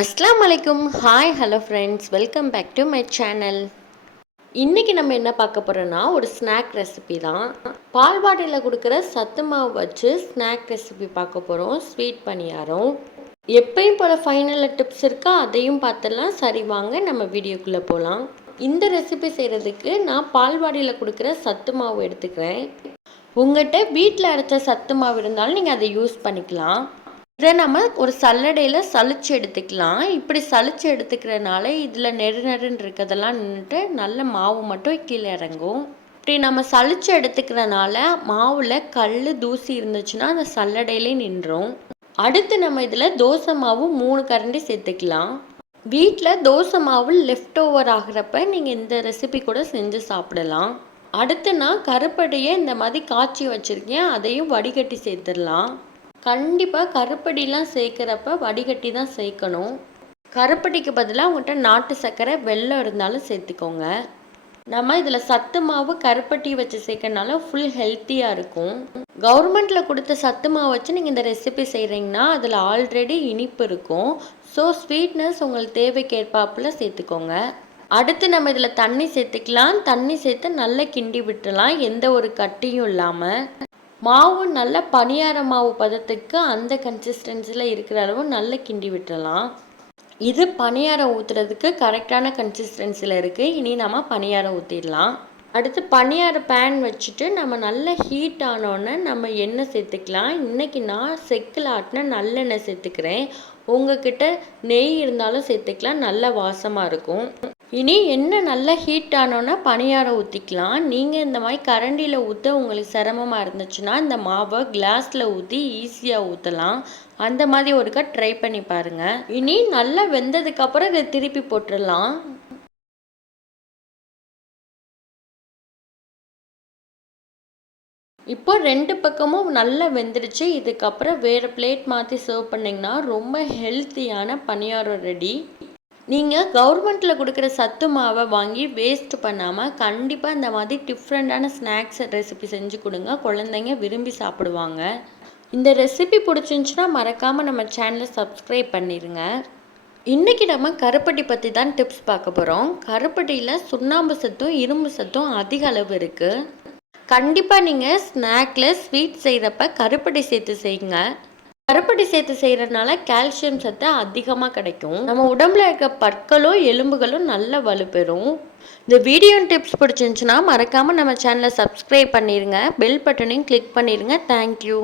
அஸ்லாம் வலைக்கும். Hi hello friends, welcome back to my channel. இன்றைக்கி நம்ம என்ன பார்க்க போகிறோன்னா ஒரு ஸ்நாக் ரெசிபி தான். பால்வாடியில் கொடுக்குற சத்து மாவு வச்சு ஸ்நாக் ரெசிபி பார்க்க போகிறோம். ஸ்வீட் பணியாரம். எப்பயும் போல் ஃபைனலில் டிப்ஸ் இருக்கா, அதையும் பார்த்துடலாம். சரி வாங்க நம்ம வீடியோக்குள்ளே போகலாம். இந்த ரெசிபி செய்கிறதுக்கு நான் பால்வாடியில் கொடுக்குற சத்து மாவு எடுத்துக்கிறேன். உங்கள்கிட்ட வீட்டில் அரைச்ச சத்து மாவு இருந்தாலும் நீங்கள் அதை யூஸ் பண்ணிக்கலாம். இதை நம்ம ஒரு சல்லடையில் சலிச்சு எடுத்துக்கலாம். இப்படி சலிச்சு எடுத்துக்கிறனால இதில் நெருன்னு இருக்கிறதெல்லாம் நின்றுட்டு நல்ல மாவு மட்டும் கீழே இறங்கும். இப்படி நம்ம சலிச்சு எடுத்துக்கிறனால மாவில் கல் தூசி இருந்துச்சுன்னா அந்த சல்லடையிலே நின்றும். அடுத்து நம்ம இதில் தோசை மாவு 3 கரண்டி சேர்த்துக்கலாம். வீட்டில் தோசை மாவு லெஃப்ட் ஓவர் ஆகிறப்ப நீங்கள் இந்த ரெசிபி கூட செஞ்சு சாப்பிடலாம். அடுத்து நான் கருப்பட்டியை இந்த மாதிரி காய்ச்சி வச்சுருக்கேன், அதையும் வடிகட்டி சேர்த்துடலாம். கண்டிப்பாக கருப்பட்டிலாம் சேர்க்குறப்ப வடிகட்டி தான் சேர்க்கணும். கருப்பட்டிக்கு பதிலாக உங்கள்கிட்ட நாட்டு சர்க்கரை வெல்லம் இருந்தாலும் சேர்த்துக்கோங்க. நம்ம இதில் சத்து மாவு கருப்பட்டி வச்சு சேர்க்கறனால ஃபுல் ஹெல்த்தியாக இருக்கும். கவர்மெண்ட்டில் கொடுத்த சத்து மாவு வச்சு நீங்கள் இந்த ரெசிபி செய்கிறீங்கன்னா அதில் ஆல்ரெடி இனிப்பு இருக்கும். ஸோ ஸ்வீட்னஸ் உங்களுக்கு தேவைக்கேற்பாப்பில் சேர்த்துக்கோங்க. அடுத்து நம்ம இதில் தண்ணி சேர்த்துக்கலாம். தண்ணி சேர்த்து நல்லா கிண்டி விட்டுலாம், எந்த ஒரு கட்டியும் இல்லாமல். மாவு நல்ல பனியார மாவு பதத்துக்கு அந்த கன்சிஸ்டன்சியில் இருக்கிற அளவு நல்லா கிண்டி விட்டுடலாம். இது பனியாரம் ஊற்றுறதுக்கு கரெக்டான கன்சிஸ்டன்சியில் இருக்குது. இனி நம்ம பனியாரம் ஊற்றிடலாம். அடுத்து பனியார பேன் வச்சுட்டு நம்ம நல்ல ஹீட் ஆனோடனே நம்ம எண்ணெய் சேர்த்துக்கலாம். இன்றைக்கி நான் செக்கில் ஆட்டின நல்லெண்ணெய் சேர்த்துக்கிறேன். உங்ககிட்ட நெய் இருந்தாலும் சேர்த்துக்கலாம், நல்ல வாசமாக இருக்கும். இனி எண்ணெய் நல்லா ஹீட் ஆனோன்னா பனியாரம் ஊற்றிக்கலாம். நீங்கள் இந்த மாதிரி கரண்டியில் ஊற்ற உங்களுக்கு சிரமமாக இருந்துச்சுன்னா இந்த மாவை கிளாஸில் ஊற்றி ஈஸியாக ஊற்றலாம். அந்த மாதிரி ஒருக்கா ட்ரை பண்ணி பாருங்கள். இனி நல்லா வெந்ததுக்கப்புறம் இதை திருப்பி போட்டுடலாம். இப்போ 2 பக்கமும் நல்லா வெந்துடுச்சு. இதுக்கப்புறம் வேறு பிளேட் மாற்றி சர்வ் பண்ணிங்கன்னா ரொம்ப ஹெல்த்தியான பனியாரம் ரெடி. நீங்கள் கவர்மெண்ட்டில் கொடுக்குற சத்து மாவை வாங்கி வேஸ்ட் பண்ணாமல் கண்டிப்பாக இந்த மாதிரி டிஃப்ரெண்ட்டான ஸ்நாக்ஸ் ரெசிபி செஞ்சு கொடுங்க. குழந்தைங்க விரும்பி சாப்பிடுவாங்க. இந்த ரெசிபி பிடிச்சிருந்துச்சுன்னா மறக்காமல் நம்ம சேனலை சப்ஸ்கிரைப் பண்ணிடுங்க. இன்றைக்கி நம்ம கருப்பட்டி பற்றி தான் டிப்ஸ் பார்க்க போகிறோம். கருப்பட்டியில் சுண்ணாம்பு சத்தும் இரும்பு சத்தும் அதிக அளவு இருக்குது. கண்டிப்பாக நீங்கள் ஸ்நாக்கில் ஸ்வீட் செய்கிறப்ப கருப்பட்டி சேர்த்து செய்யுங்க. கருப்பட்டி சேர்த்து செய்கிறதுனால கால்சியம் சத்து அதிகமாக கிடைக்கும். நம்ம உடம்புல இருக்க பற்களும் எலும்புகளும் நல்ல வலுப்பெறும். இந்த வீடியோ டிப்ஸ் பிடிச்சிருந்துச்சுன்னா மறக்காமல் நம்ம சேனலை சப்ஸ்கிரைப் பண்ணிடுங்க. பெல் பட்டனையும் கிளிக் பண்ணிடுங்க. தேங்க்யூ.